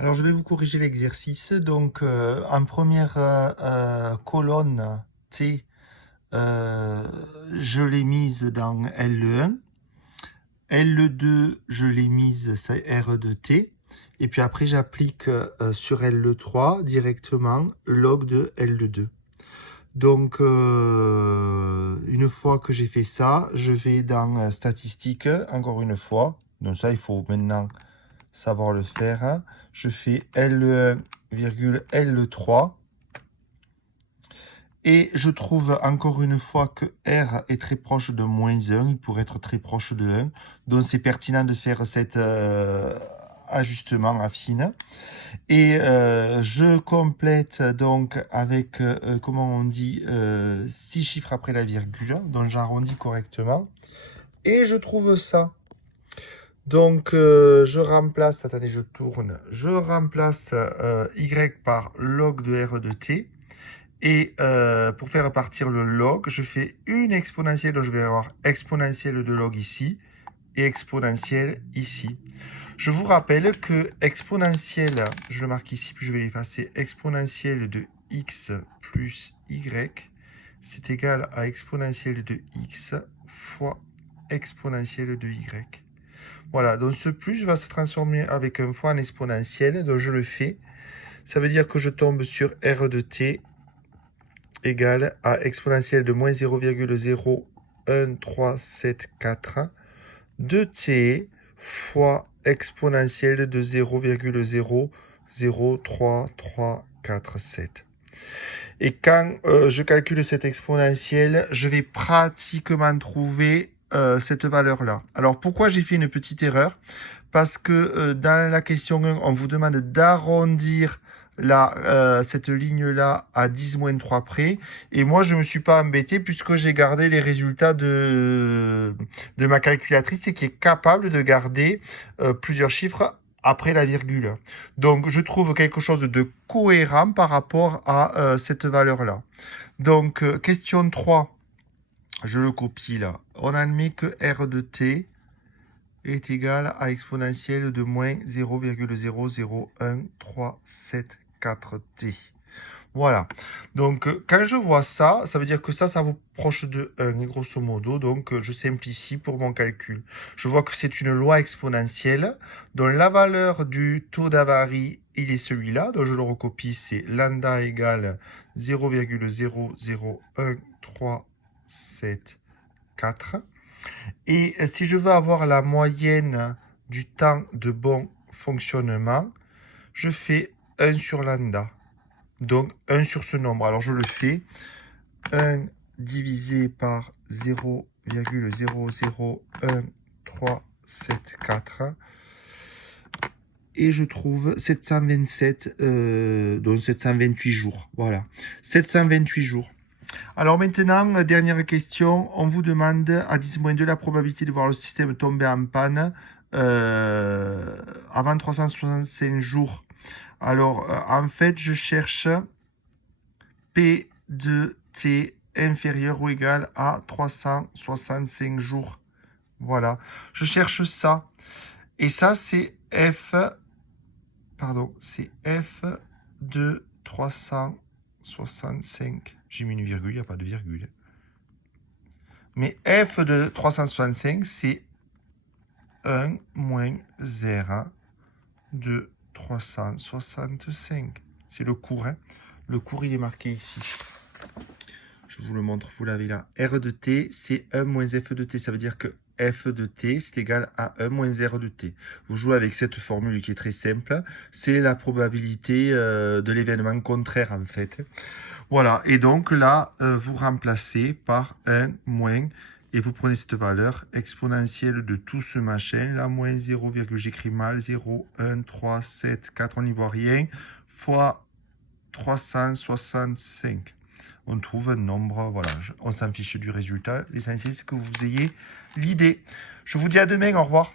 Alors, je vais vous corriger l'exercice. Donc, en première colonne T, je l'ai mise dans L1. L2, je l'ai mise, c'est R de T. Et puis après, j'applique sur L3 directement log de L2. Donc, une fois que j'ai fait ça, je vais dans statistiques, encore une fois. Donc ça, il faut maintenant savoir le faire. Je fais L1, L3. Et je trouve encore une fois que R est très proche de -1, il pourrait être très proche de 1. Donc c'est pertinent de faire cet ajustement affine. Et je complète donc avec, comment on dit, 6 chiffres après la virgule, donc j'arrondis correctement. Et je trouve ça. Donc je remplace, attendez, je tourne, je remplace Y par log de R de T. Et pour faire partir le log, je fais une exponentielle, donc je vais avoir exponentielle de log ici et exponentielle ici. Je vous rappelle que exponentielle, je le marque ici, puis je vais l'effacer, exponentielle de x plus y, c'est égal à exponentielle de x fois exponentielle de y. Voilà, donc ce plus va se transformer avec un fois en exponentielle, donc je le fais. Ça veut dire que je tombe sur r de t égale à exponentielle de moins 0,01374 de t fois exponentielle de 0,0033347. Et quand je calcule cette exponentielle, je vais pratiquement trouver cette valeur-là. Alors pourquoi j'ai fait une petite erreur? Parce que dans la question 1, on vous demande d'arrondir cette ligne-là à 10-3 près. Et moi, je ne me suis pas embêté puisque j'ai gardé les résultats de ma calculatrice et qui est capable de garder plusieurs chiffres après la virgule. Donc, je trouve quelque chose de cohérent par rapport à cette valeur-là. Donc, question 3, je le copie là. On admet que R de t est égal à exponentielle de moins 0,00137,4t. Voilà. Donc, quand je vois ça, ça veut dire que ça vous proche de 1, grosso modo. Donc, je simplifie pour mon calcul. Je vois que c'est une loi exponentielle dont la valeur du taux d'avarie, il est celui-là. Donc, je le recopie, c'est lambda égale 0,00137,4. Et si je veux avoir la moyenne du temps de bon fonctionnement, je fais 1 sur lambda. Donc 1 sur ce nombre. Alors je le fais. 1 divisé par 0,00137,4. Et je trouve 727, donc 728 jours. Voilà. 728 jours. Alors maintenant, dernière question. On vous demande à 10-2 la probabilité de voir le système tomber en panne avant 365 jours. Alors, en fait, je cherche P de T inférieur ou égal à 365 jours. Voilà. Je cherche ça. Et ça, c'est F. Pardon, c'est F de 365. J'ai mis une virgule, il n'y a pas de virgule. Mais F de 365, c'est 1 moins 0 de 365. C'est le cours. Hein. Le cours, il est marqué ici. Je vous le montre, vous l'avez là. R de t, c'est 1 moins f de t. Ça veut dire que f de t, c'est égal à 1 moins r de t. Vous jouez avec cette formule qui est très simple. C'est la probabilité de l'événement contraire, en fait. Voilà. Et donc là, vous remplacez par 1 moins, et vous prenez cette valeur exponentielle de tout ce machin, là, moins 0, j'écris mal, 0, 1, 3, 7, 4, on n'y voit rien, fois 365. On trouve un nombre, voilà, on s'en fiche du résultat. L'essentiel, c'est que vous ayez l'idée. Je vous dis à demain, au revoir.